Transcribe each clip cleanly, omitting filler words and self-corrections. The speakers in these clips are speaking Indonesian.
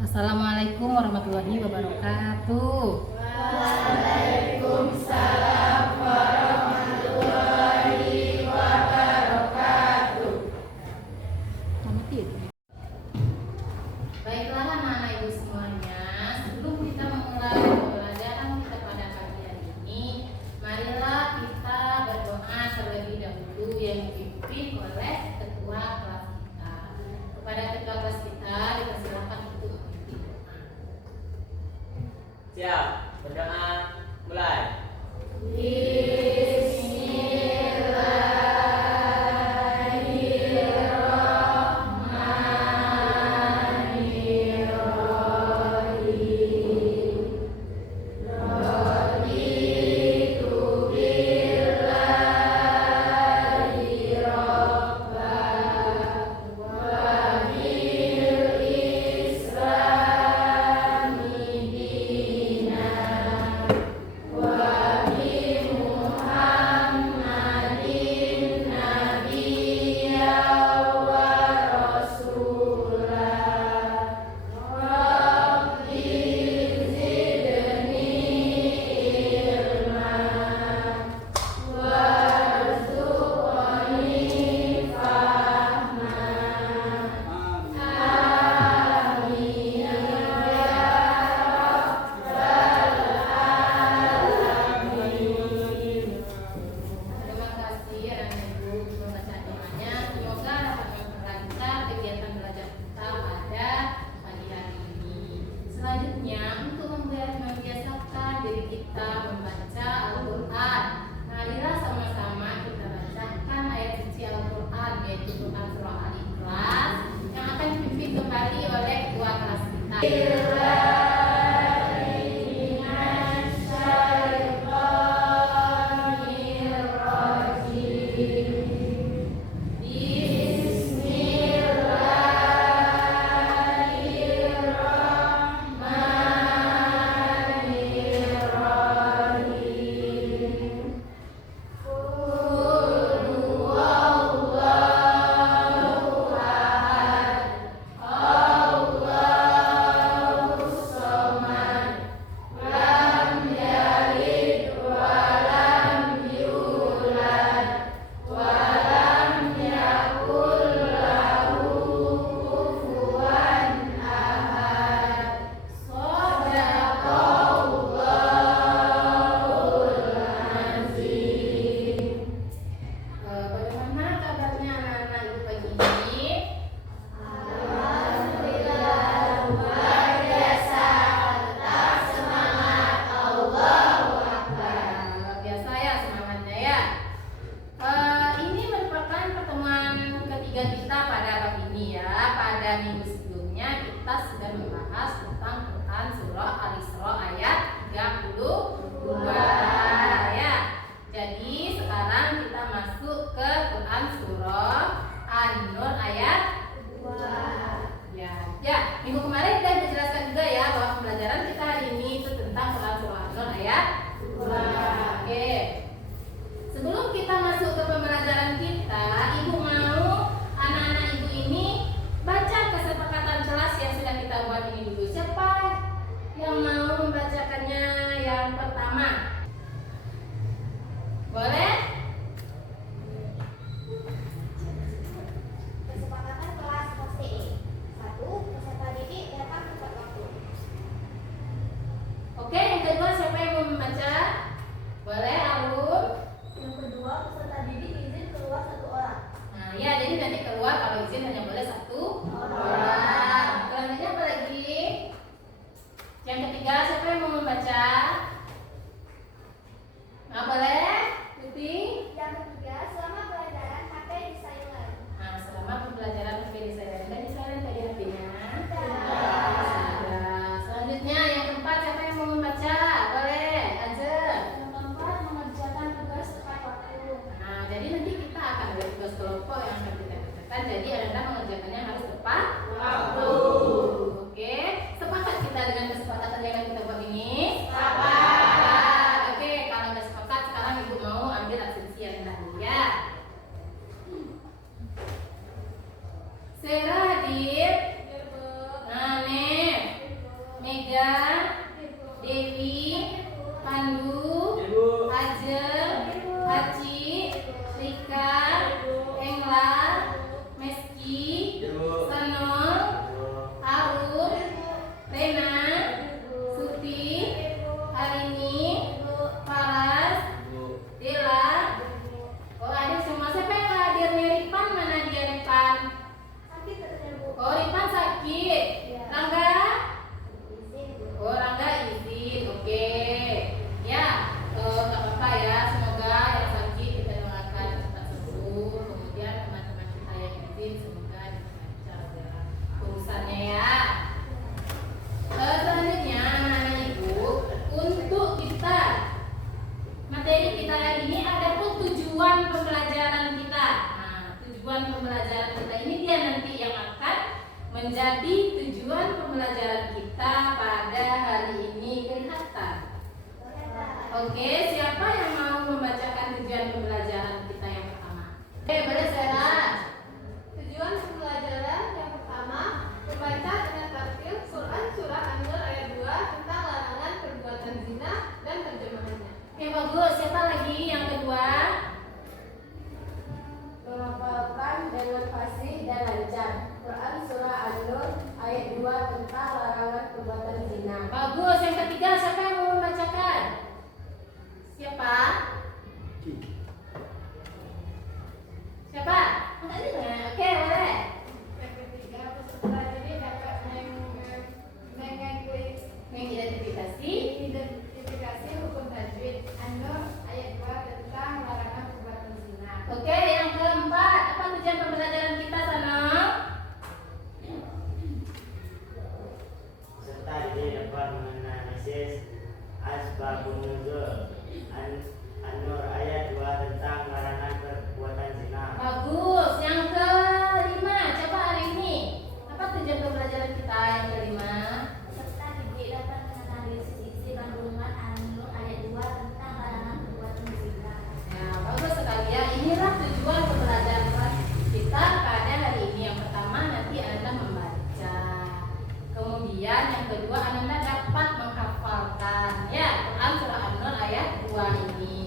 Assalamualaikum warahmatullahi wabarakatuh. Waalaikumsalam warahmatullahi wabarakatuh. Baiklah anak-anak ibu semuanya, sebelum kita memulai pembelajaran kita pada pagi hari ini, marilah kita berdoa terlebih dahulu yang dipimpin oleh ketua kelas kita. Kepada ketua kelas kita dipersilakan untuk memimpin doa. Siap, berdoa, mulai. Terima kasih anak ibu membaca doanya. Semoga dapat memperlancar kegiatan belajar kita pada pagi hari ini. Selanjutnya untuk membiasakan diri kita membaca Al-Quran. Marilah sama-sama kita bacakan ayat suci Al-Quran, yaitu Quran surah Al-Ikhlas yang akan dipimpin kembali oleh ketua kelas kita. Bagaimana kabarnya anak-anak ibu pagi ini? Luar biasa ya semangatnya ya. Ini merupakan pertemuan ketiga kita pada pagi ini ya. Pada minggu sebelumnya kita sudah membahas tentang Quran surah Al-Isra ayat 32 ya. Jadi sekarang kita masuk ke Quran surah An-Nur ayat 2. Ya, minggu kemarin kita dijelaskan juga ya bahwa pembelajaran kita hari ini itu tentang Quran surah An-Nur ayat 2. Oke. Sebelum kita masuk ke pembelajaran kita, ibu mau anak-anak ibu ini baca kesepakatan kelas yang sudah kita buat ini dulu. Siapa yang mau membacakannya yang pertama? Boleh? Kesepakatan Jadi tujuan pembelajaran kita pada hari ini kelihatan. Oke, siapa yang mau membacakan tujuan pembelajaran kita yang pertama? Oke, boleh Sarah. Tujuan pembelajaran yang pertama, membaca dengan tartil Quran Surah An-Nur ayat 2 tentang larangan perbuatan zina dan terjemahannya. Oke, bagus. Siapa lagi yang kedua? Menghafalkan dengan fasih dan lancar Quran Surah An-Nur ayat 2 tentang larangan perbuatan zina. Bagus. Yang ketiga, siapa yang mau membacakan? Siapa? Siapa? Nah, oke, boleh. Yang ketiga, peserta ini dapat Mengidentifikasi. mengidentifikasi hukum tajwid An-Nur ayat 2 tentang larangan perbuatan zina. Oke, yang keempat, apa tujuan pembelajaran kita sana? Peserta didik dapat menganalisis asbabun nuzul An-Nur ayat 2 tentang larangan perbuatan zina. Bagus. Yang kelima, coba hari ini. Apa tujuan pembelajaran kita yang kelima? Peserta didik dapat menganalisis isi kandungan An-Nur ayat 2 tentang larangan perbuatan zina. Ya, bagus sekali ya. Inilah tujuan pembelajaran kita pada hari ini. Yang pertama nanti Anda membaca. Kemudian yang kedua Anda dapat menghafalkan ya Quran Surah An-Nur ayat 2 ini.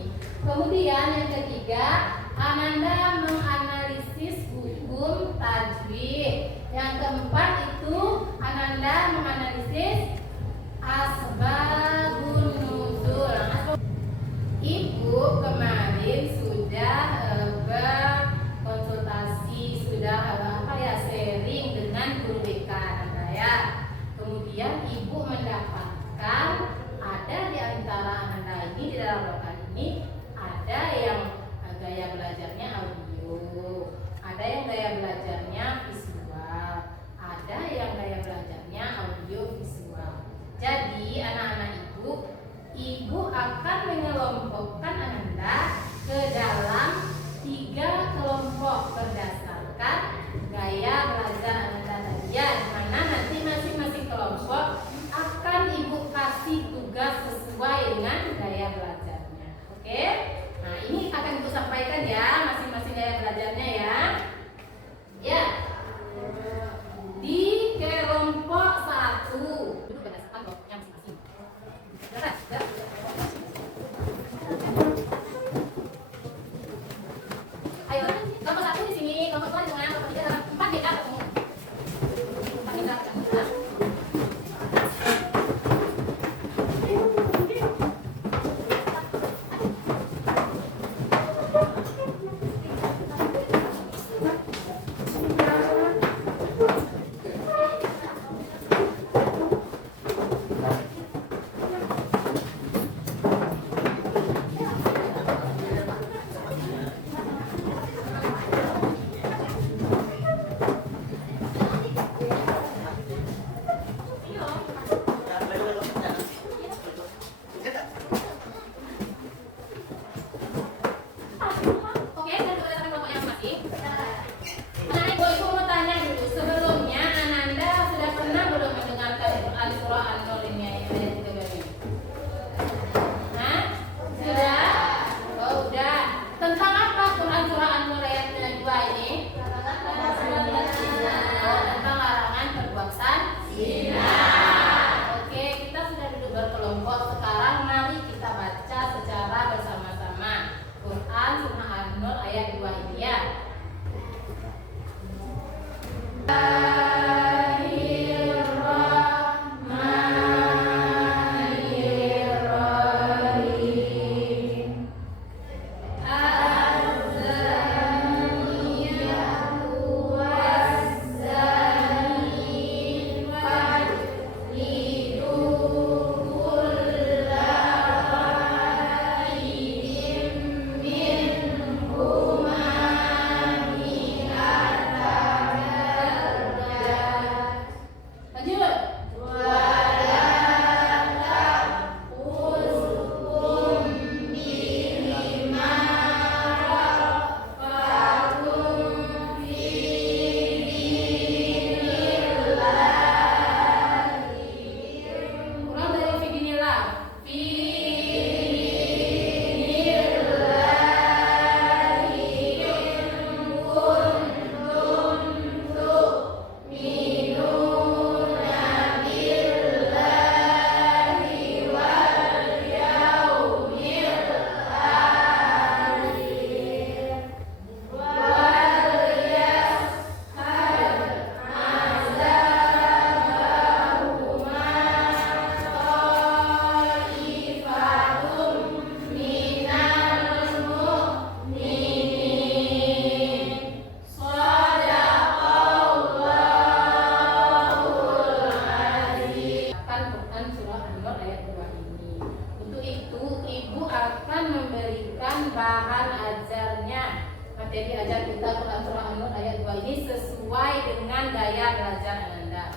kita Quran surah An-Nur ayat 2 ini sesuai dengan gaya belajar Ananda.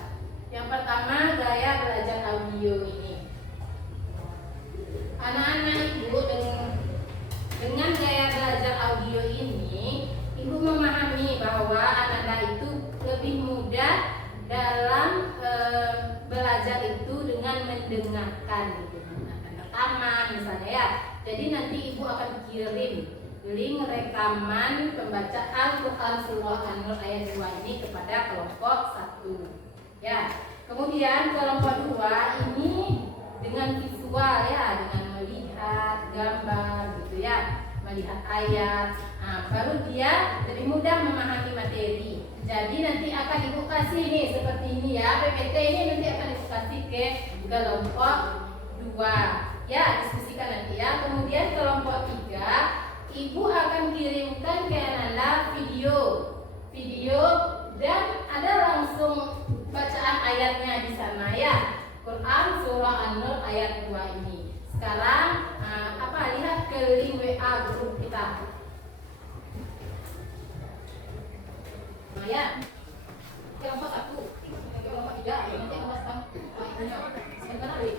Yang pertama, gaya belajar audio ini. Anak-anak ibu dengan gaya belajar audio ini, ibu memahami bahwa Ananda itu lebih mudah dalam belajar itu dengan mendengarkan gitu. Mendengarkan rekaman misalnya ya. Jadi nanti ibu akan kirim link rekaman pembacaan Quran surah An-Nur ayat 2 ini kepada kelompok 1. Ya. Kemudian kelompok 2 ini dengan visual ya, dengan melihat gambar gitu ya, melihat ayat. Nah, baru dia lebih mudah memahami materi. Jadi nanti akan ibu kasih nih seperti ini ya, PPT ini nanti akan ibu kasih ke kelompok 2. Ya, diskusikan nanti ya. Kemudian kelompok 3, ibu akan kirimkan ke Ananda video dan ada langsung bacaan ayatnya di sana ya. Quran surah An-Nur ayat 2 ini. Sekarang lihat ke link WA grup kita. Nah ya, kelompok 1, kelompok 3, nanti akan datang ibunya. Sebentar lagi.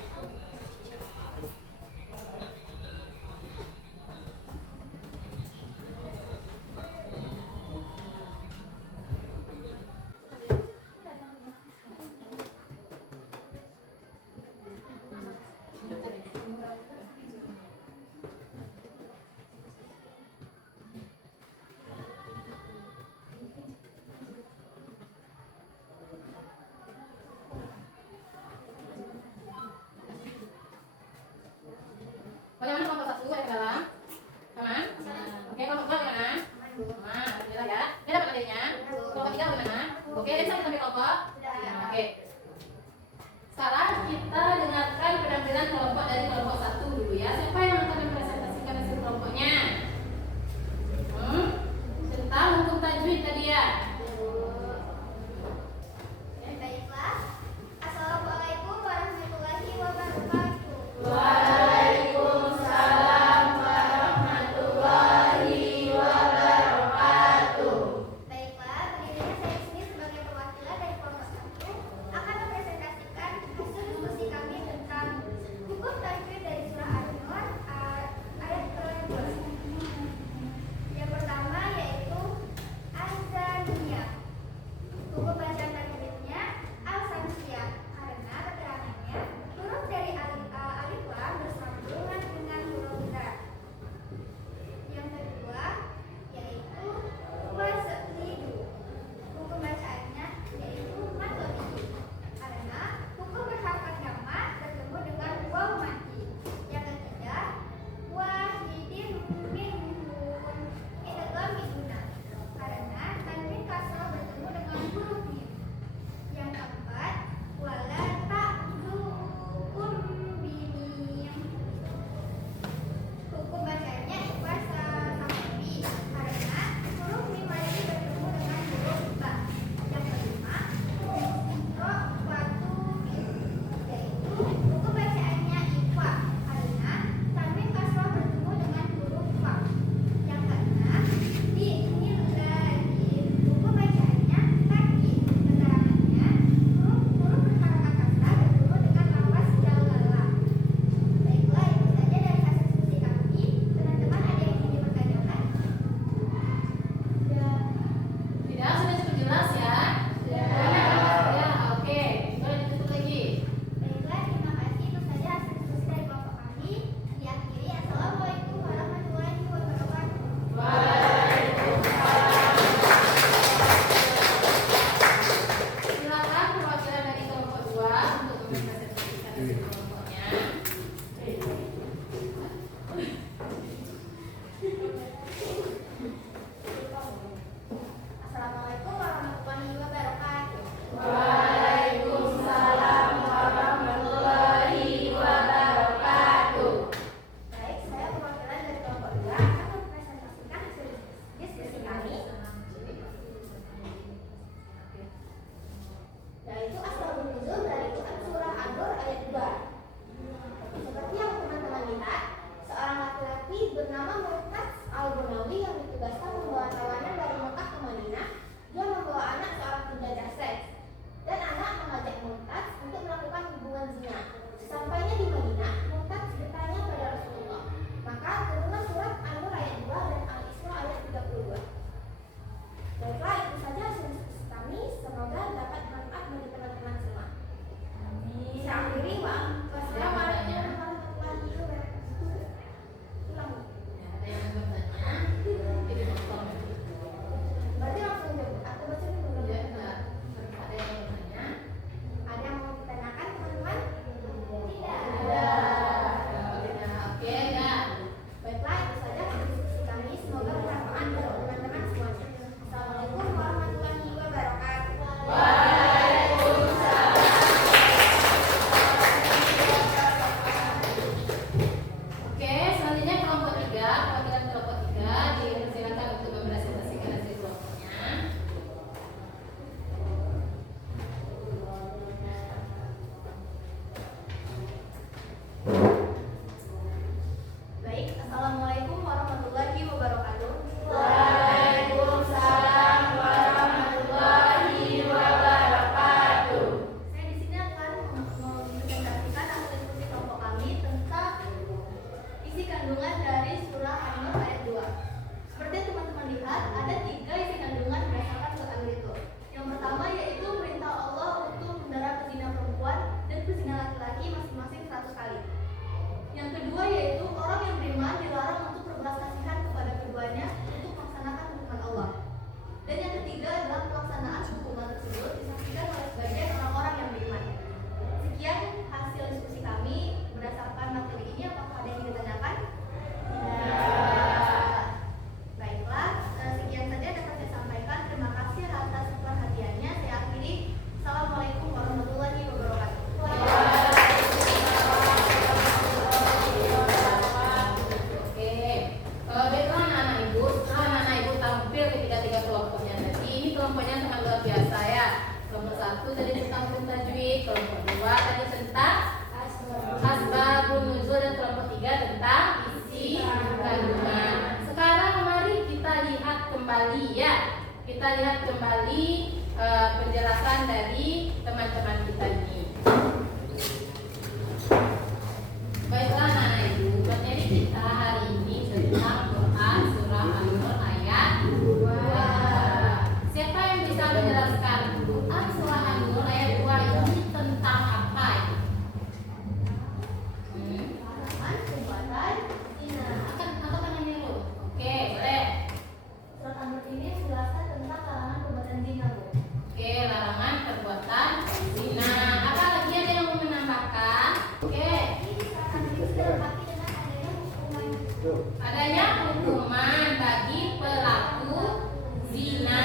tentang hukum tajwid, kelompok 2 tadi tentang asbabun nuzul, dan kelompok 3 tentang isi kandungan. Sekarang mari kita lihat kembali ya. Kita lihat kembali penjelasan dari teman-teman kita ini. Baiklah anak-anak ibu, materi kita hari ini tentang Quran surah An-Nur ayat 2. Siapa yang bisa menjelaskan Quran surah An-Nur ayat 2 ini tentang apa? Angkat tangannya dulu. Oke, boleh. Surat An-Nur ini menjelaskan tentang larangan perbuatan zina, Bu. Oke, larangan perbuatan zina. Apa lagi ada yang mau menambahkan? Oke, Ini surat An-Nur ini dilengkapi dengan adanya hukuman hukuman bagi pelaku zina.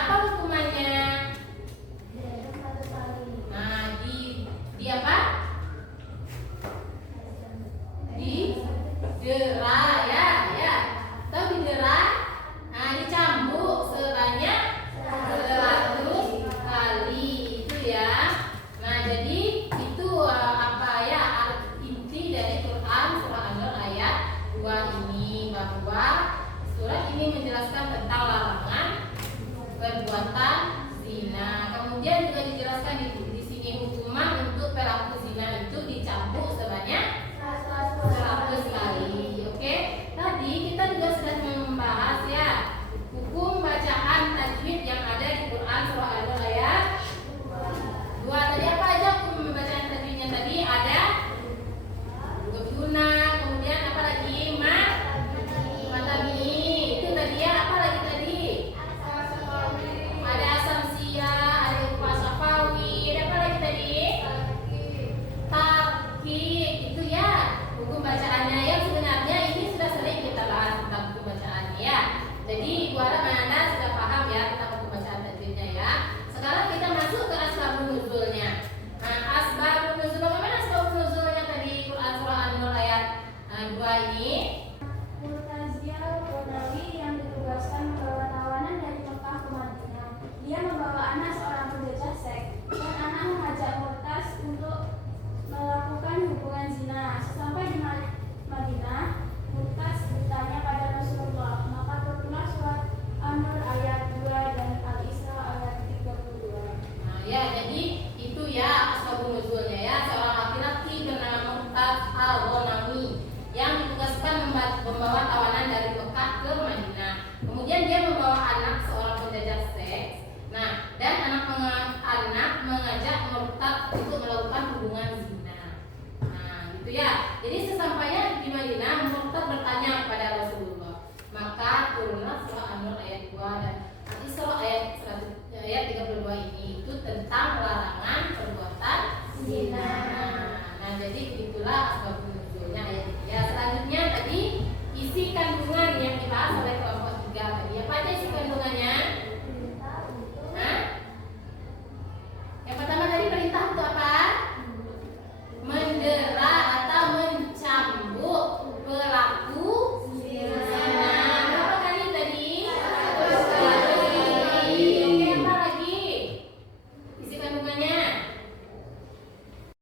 Apa hukumannya? diadab 1 kali. Nah, di apa? Didera ya. Atau didera? Nah, dicambuk sebanyak 100 kali itu ya. Nah, jadi itu apa ya inti dari Quran surah An-Nur ayat 2 ini, bahwa surat ini menjelaskan tentang larangan perbuatan zina. Kemudian juga dijelaskan di sini hukuman untuk pelaku zina itu dicambuk sebanyak 100 kali. Oke, tadi kita juga sudah membahas ya hukum bacaan tajwid yang ada di Quran surah An-Nur ayat 2. Tadi apa aja hukum bacaan tajwidnya tadi? Ada guna, kemudian apa lagi? Matabi. Itu tadi ya, apa lagi tadi? Ada asamsia, ada upah safawi, ada apa lagi tadi? Tarkik, itu ya hukum bacaannya yang sebenarnya ini sudah sering kita bahas tentang hukum bacaannya ya. Jadi ibu harap Anda sudah paham ya tentang hukum bacaan tajwidnya ya. Sekarang kita masuk ke asbabun nuzulnya. Nah, asbabun nuzul, bagaimana asbabun nuzulnya tadi Quran surah An-Nur ayat 2 ini? Murtaziah Qurawi yang ditugaskan membawa tawanan dari Mekah ke Madinah. Dia membawa anak seorang penjajah seks, dan anak mengajak Murtaz untuk melakukan hubungan zina. Sesampai di Madinah, Murtaz bertanya pada Rasulullah. Maka turunlah surat An-Nur ayat 2 dan Al-Isra ayat 32. Nah, ya, jadi itu ya asbabun nuzulnya